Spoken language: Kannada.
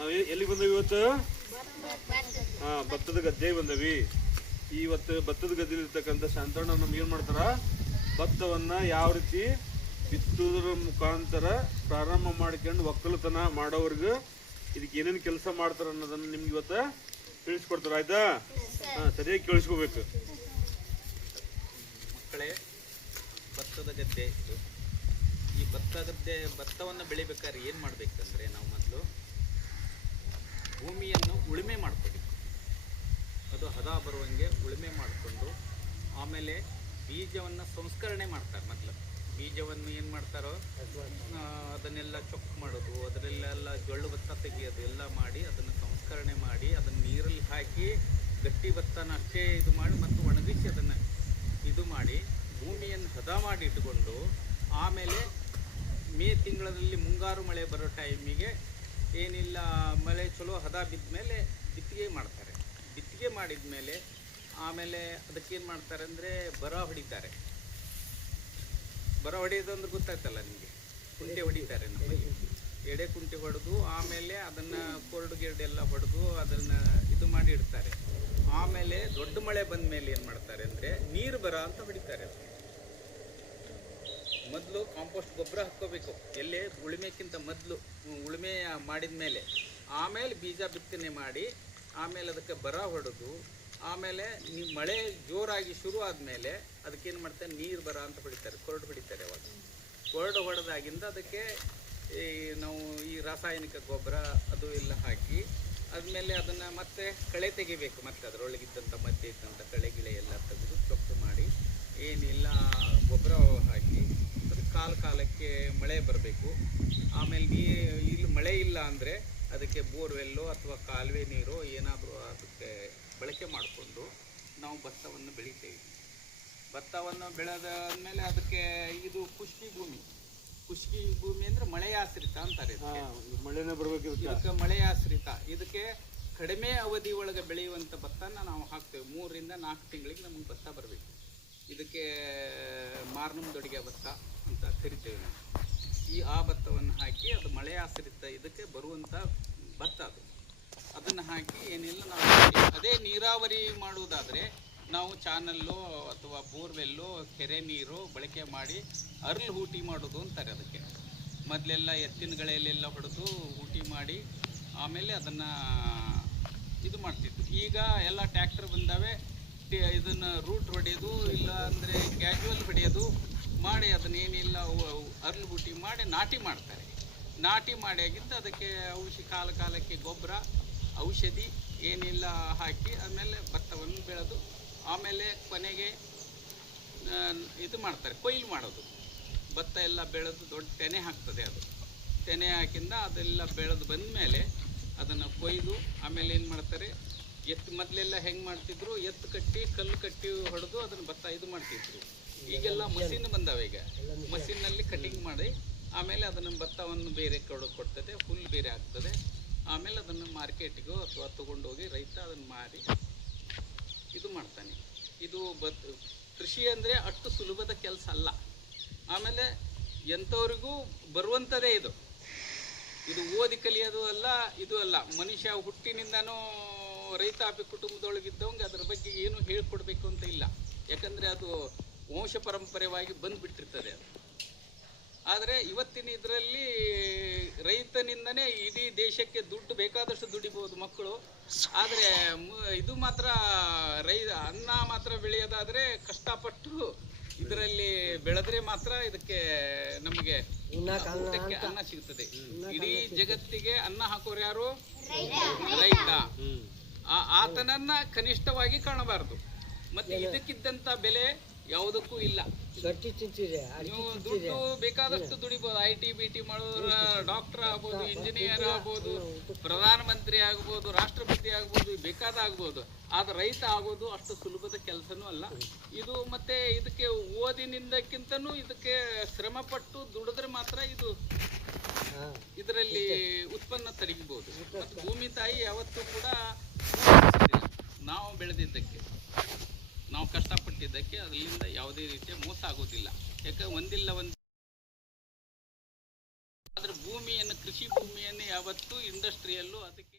ನಾವು ಎಲ್ಲಿ ಬಂದವಿ ಇವತ್ತು? ಭತ್ತದ ಗದ್ದೆಗೆ ಬಂದವಿ. ಇವತ್ತು ಭತ್ತದ ಗದ್ದೆಲಿರ್ತಕ್ಕಂಥ ಶಾಂತಣ್ಣ ನಮ್ಗೆ ಏನು ಮಾಡ್ತಾರ, ಭತ್ತವನ್ನು ಯಾವ ರೀತಿ ಬಿತ್ತುವುದರ ಮುಖಾಂತರ ಪ್ರಾರಂಭ ಮಾಡ್ಕೊಂಡು ಒಕ್ಕಲುತನ ಮಾಡೋವ್ರಿಗೆ ಇದಕ್ಕೆ ಏನೇನು ಕೆಲಸ ಮಾಡ್ತಾರೆ ಅನ್ನೋದನ್ನು ನಿಮ್ಗೆ ಇವತ್ತು ತಿಳಿಸ್ಕೊಡ್ತಾರೆ. ಆಯ್ತಾ? ಸರಿಯಾಗಿ ಕೇಳಿಸ್ಕೋಬೇಕು ಮಕ್ಕಳೇ. ಭತ್ತದ ಗದ್ದೆ ಇದು. ಈ ಭತ್ತವನ್ನು ಬೆಳಿಬೇಕಾದ್ರೆ ಏನು ಮಾಡಬೇಕಂದ್ರೆ ನಾವು ಮೊದಲು ಭೂಮಿಯನ್ನು ಉಳುಮೆ ಮಾಡ್ಕೋಬೇಕು. ಅದು ಹದ ಬರುವಂಗೆ ಉಳುಮೆ ಮಾಡಿಕೊಂಡು ಆಮೇಲೆ ಬೀಜವನ್ನು ಸಂಸ್ಕರಣೆ ಮಾಡ್ತಾರೆ. ಮೊದಲು ಬೀಜವನ್ನು ಏನು ಮಾಡ್ತಾರೋ ಅದನ್ನೆಲ್ಲ ಚೊಕ್ ಮಾಡೋದು, ಅದರಲ್ಲೆಲ್ಲ ಜೊಳ್ಳು ಭತ್ತ ತೆಗೆಯೋದು ಎಲ್ಲ ಮಾಡಿ ಅದನ್ನು ಸಂಸ್ಕರಣೆ ಮಾಡಿ ಅದನ್ನು ನೀರಲ್ಲಿ ಹಾಕಿ ಗಟ್ಟಿ ಭತ್ತನ ಅಷ್ಟೇ ಇದು ಮಾಡಿ ಮತ್ತು ಒಣಗಿಸಿ ಅದನ್ನು ಇದು ಮಾಡಿ ಭೂಮಿಯನ್ನು ಹದ ಮಾಡಿ ಇಟ್ಕೊಂಡು ಆಮೇಲೆ ಮೇ ತಿಂಗಳಲ್ಲಿ ಮುಂಗಾರು ಮಳೆ ಬರೋ ಟೈಮಿಗೆ ಏನಿಲ್ಲ ಮಳೆ ಚಲೋ ಹದ ಬಿದ್ದ ಮೇಲೆ ಬಿತ್ತಿಗೆ ಮಾಡ್ತಾರೆ. ಬಿತ್ತಿಗೆ ಮಾಡಿದ ಮೇಲೆ ಆಮೇಲೆ ಅದಕ್ಕೇನು ಮಾಡ್ತಾರೆ ಅಂದರೆ ಬರ ಹೊಡಿತಾರೆ. ಬರ ಹೊಡೆಯೋದು ಅಂದ್ರೆ ಗೊತ್ತಾಯ್ತಲ್ಲ ನಿಮಗೆ, ಕುಂಟೆ ಹೊಡಿತಾರೆ. ನಮ್ಮಲ್ಲಿ ಎಡೆ ಕುಂಟೆ ಹೊಡೆದು ಆಮೇಲೆ ಅದನ್ನು ಕೊರಡು ಗಿರಡು ಎಲ್ಲ ಹೊಡೆದು ಅದನ್ನು ಇದು ಮಾಡಿ ಇಡ್ತಾರೆ. ಆಮೇಲೆ ದೊಡ್ಡ ಮಳೆ ಬಂದ ಮೇಲೆ ಏನು ಮಾಡ್ತಾರೆ ಅಂದರೆ ನೀರು ಬರ ಅಂತ ಹೊಡಿತಾರೆ. ಮೊದಲು ಕಾಂಪೋಸ್ಟ್ ಗೊಬ್ಬರ ಹಾಕ್ಕೋಬೇಕು. ಎಲ್ಲೇ ಉಳುಮೆಕ್ಕಿಂತ ಮೊದಲು ಉಳುಮೆ ಮಾಡಿದ ಮೇಲೆ ಆಮೇಲೆ ಬೀಜ ಬಿತ್ತನೆ ಮಾಡಿ ಆಮೇಲೆ ಅದಕ್ಕೆ ಬರ ಹೊಡೆದು ಆಮೇಲೆ ಮಳೆ ಜೋರಾಗಿ ಶುರು ಆದಮೇಲೆ ಅದಕ್ಕೇನು ಮಾಡ್ತಾರೆ, ನೀರು ಬರ ಅಂತ ಹೊಡಿತಾರೆ, ಕೊರಡು ಹೊಡಿತಾರೆ. ಅವಾಗ ಕೊರಡು ಹೊಡೆದಾಗಿಂದ ಅದಕ್ಕೆ ನಾವು ಈ ರಾಸಾಯನಿಕ ಗೊಬ್ಬರ ಅದು ಎಲ್ಲ ಹಾಕಿ ಆದಮೇಲೆ ಅದನ್ನು ಮತ್ತೆ ಕಳೆ ತೆಗಿಬೇಕು. ಮತ್ತು ಅದರೊಳಗಿದ್ದಂಥ ಮಧ್ಯೆ ಇದ್ದಂಥ ಕಳೆ ಗಿಳೆ ಎಲ್ಲ ತೆಗೆದು ಚೊಕ್ಕು ಮಾಡಿ ಏನಿಲ್ಲ ಗೊಬ್ಬರ ಹಾಕಿ ಅದಕ್ಕೆ ಕಾಲಕ್ಕೆ ಮಳೆ ಬರಬೇಕು. ಆಮೇಲೆ ಇಲ್ಲಿ ಮಳೆ ಇಲ್ಲ ಅಂದರೆ ಅದಕ್ಕೆ ಬೋರ್ವೆಲ್ಲೋ ಅಥವಾ ಕಾಲುವೆ ನೀರು ಏನಾದರೂ ಅದಕ್ಕೆ ಬಳಕೆ ಮಾಡಿಕೊಂಡು ನಾವು ಭತ್ತವನ್ನು ಬೆಳಿತೇವೆ. ಭತ್ತವನ್ನು ಬೆಳೆದಾದ್ಮೇಲೆ ಅದಕ್ಕೆ ಇದು ಖುಷ್ಕಿ ಭೂಮಿ ಅಂದರೆ ಮಳೆ ಆಶ್ರಿತ ಅಂತಾರೆ. ಮಳೆನೇ ಬರಬೇಕು. ಇದಕ್ಕೆ ಮಳೆ ಆಶ್ರಿತ. ಇದಕ್ಕೆ ಕಡಿಮೆ ಅವಧಿ ಒಳಗೆ ಬೆಳೆಯುವಂಥ ಭತ್ತನ ನಾವು ಹಾಕ್ತೇವೆ. 3 ರಿಂದ 4 ತಿಂಗಳಿಗೆ ನಮಗೆ ಭತ್ತ ಬರಬೇಕು. ಇದಕ್ಕೆ ಮಾರ್ನಂದೊಡಿಗೆ ಭತ್ತ ಅಂತ ಕರಿತೇವೆ ನಾವು. ಆ ಭತ್ತವನ್ನು ಹಾಕಿ ಅದು ಮಳೆ ಆಶ್ರಿತ ಇದಕ್ಕೆ ಬರುವಂಥ ಭತ್ತ ಅದನ್ನು ಹಾಕಿ ಏನಿಲ್ಲ ನಾವು ಅದೇ ನೀರಾವರಿ ಮಾಡುವುದಾದರೆ ನಾವು ಚಾನಲ್ಲು ಅಥವಾ ಬೋರ್ವೆಲ್ಲು ಕೆರೆ ನೀರು ಬಳಕೆ ಮಾಡಿ ಅರ್ಲ್ ಹೂಟಿ ಮಾಡೋದು ಅಂತಾರೆ. ಅದಕ್ಕೆ ಮೊದಲೆಲ್ಲ ಎತ್ತಿನಗಳೆಲ್ಲ ಹೊಡೆದು ಹೂಟಿ ಮಾಡಿ ಆಮೇಲೆ ಅದನ್ನು ಇದು ಮಾಡ್ತಿತ್ತು. ಈಗ ಎಲ್ಲ ಟ್ಯಾಕ್ಟರ್ ಬಂದಾವೆ. ಇದನ್ನು ರೂಟ್ ಹೊಡೆಯೋದು ಇಲ್ಲ ಅಂದರೆ ಕ್ಯಾಜುವಲ್ ಹೊಡೆಯೋದು ಮಾಡಿ ಅದನ್ನೇನಿಲ್ಲ ಅರ್ಲ್ ಬುಟ್ಟಿ ಮಾಡಿ ನಾಟಿ ಮಾಡ್ತಾರೆ. ನಾಟಿ ಮಾಡಿಯಾಗಿಂದ ಅದಕ್ಕೆ ಕಾಲಕ್ಕೆ ಗೊಬ್ಬರ ಔಷಧಿ ಏನಿಲ್ಲ ಹಾಕಿ ಆಮೇಲೆ ಭತ್ತವನ್ನು ಬೆಳೆದು ಆಮೇಲೆ ಕೊನೆಗೆ ಇದು ಮಾಡ್ತಾರೆ, ಕೊಯ್ಲು ಮಾಡೋದು. ಭತ್ತ ಎಲ್ಲ ಬೆಳೆದು ದೊಡ್ಡ ತೆನೆ ಹಾಕ್ತದೆ. ಅದು ತೆನೆ ಹಾಕಿಂದ ಅದೆಲ್ಲ ಬೆಳೆದು ಬಂದ ಮೇಲೆ ಅದನ್ನು ಕೊಯ್ದು ಆಮೇಲೆ ಏನು ಮಾಡ್ತಾರೆ, ಮೊದಲೆಲ್ಲ ಹೆಂಗೆ ಮಾಡ್ತಿದ್ರು, ಎತ್ತು ಕಟ್ಟಿ ಕಲ್ಲು ಕಟ್ಟಿ ಹೊಡೆದು ಅದನ್ನು ಭತ್ತ ಇದು ಮಾಡ್ತಿದ್ರು. ಈಗೆಲ್ಲ ಮಷಿನ್ ಬಂದಾವೆ. ಈಗ ಮಷಿನ್ನಲ್ಲಿ ಕಟಿಂಗ್ ಮಾಡಿ ಆಮೇಲೆ ಅದನ್ನು ಭತ್ತವನ್ನು ಬೇರೆ ಕೊಡ್ತದೆ, ಹುಲ್ಲು ಬೇರೆ ಆಗ್ತದೆ. ಆಮೇಲೆ ಅದನ್ನು ಮಾರ್ಕೆಟಿಗೋ ಅಥವಾ ತೊಗೊಂಡೋಗಿ ರೈತ ಅದನ್ನು ಮಾರಿ ಇದು ಮಾಡ್ತಾನೆ. ಇದು ಕೃಷಿ ಅಂದರೆ ಅಷ್ಟು ಸುಲಭದ ಕೆಲಸ ಅಲ್ಲ. ಆಮೇಲೆ ಎಂಥವ್ರಿಗೂ ಬರುವಂಥದ್ದೇ ಇದು. ಓದಿ ಕಲಿಯೋದು ಅಲ್ಲ, ಇದು ಅಲ್ಲ. ಮನುಷ್ಯ ಹುಟ್ಟಿನಿಂದನೂ ರೈತಾಪಿ ಕುಟುಂಬದೊಳಗಿದ್ದವಂಗೆ ಅದರ ಬಗ್ಗೆ ಏನು ಹೇಳ್ಕೊಡ್ಬೇಕು ಅಂತ ಇಲ್ಲ. ಯಾಕಂದರೆ ಅದು ವಂಶ ಪರಂಪರೆಯಾಗಿ ಬಂದುಬಿಟ್ಟಿರ್ತದೆ ಅದು. ಆದರೆ ಇವತ್ತಿನ ಇದರಲ್ಲಿ ರೈತನಿಂದನೇ ಇಡೀ ದೇಶಕ್ಕೆ ದುಡ್ಡು ಬೇಕಾದಷ್ಟು ದುಡಿಬೋದು ಮಕ್ಕಳು. ಆದರೆ ಇದು ಮಾತ್ರ ಅನ್ನ ಮಾತ್ರ ಬೆಳೆಯೋದಾದರೆ ಕಷ್ಟಪಟ್ಟು ಇದರಲ್ಲಿ ಬೆಳೆದ್ರೆ ಮಾತ್ರ ಇದಕ್ಕೆ ನಮಗೆ ಊಟಕ್ಕೆ ಅನ್ನ ಸಿಗ್ತದೆ. ಇಡೀ ಜಗತ್ತಿಗೆ ಅನ್ನ ಹಾಕೋರು ಯಾರು? ರೈತ. ಆತನನ್ನ ಕನಿಷ್ಠವಾಗಿ ಕಾಣಬಾರದು. ಮತ್ತೆ ಇದಕ್ಕಿದ್ದಂತ ಬೆಲೆ ಯಾವುದಕ್ಕೂ ಇಲ್ಲ. ನೀವು ದುಡ್ಡು ಬೇಕಾದಷ್ಟು ದುಡಿಬಹುದು. IT BT ಮಾಡೋದ್ರ ಡಾಕ್ಟರ್ ಆಗ್ಬೋದು, ಇಂಜಿನಿಯರ್ ಆಗ್ಬೋದು, ಪ್ರಧಾನಮಂತ್ರಿ ಆಗ್ಬೋದು, ರಾಷ್ಟ್ರಪತಿ ಆಗ್ಬೋದು, ಬೇಕಾದಾಗ್ಬೋದು. ಆದ್ರೆ ರೈತ ಆಗೋದು ಅಷ್ಟು ಸುಲಭದ ಕೆಲಸನೂ ಅಲ್ಲ ಇದು. ಮತ್ತೆ ಇದಕ್ಕೆ ಓದಿನಿಂದಕ್ಕಿಂತನೂ ಇದಕ್ಕೆ ಶ್ರಮ ಪಟ್ಟು ದುಡಿದ್ರೆ ಮಾತ್ರ ಇದರಲ್ಲಿ ಉತ್ಪನ್ನ ತೆಗಿಬಹುದು. ಮತ್ತು ಭೂಮಿ ತಾಯಿ ಯಾವತ್ತೂ ಕೂಡ ನಾವು ಬೆಳೆದಿದ್ದಕ್ಕೆ, ನಾವು ಕಷ್ಟಪಟ್ಟಿದ್ದಕ್ಕೆ ಅದರಿಂದ ಯಾವುದೇ ರೀತಿಯ ಮೋಸ ಆಗೋದಿಲ್ಲ. ಯಾಕೆ ಒಂದಿಲ್ಲ ಒಂದು ಆದರೆ ಭೂಮಿಯನ್ನು ಕೃಷಿ ಭೂಮಿಯನ್ನೇ ಯಾವತ್ತೂ ಇಂಡಸ್ಟ್ರಿಯಲ್ಲೂ ಅದಕ್ಕೆ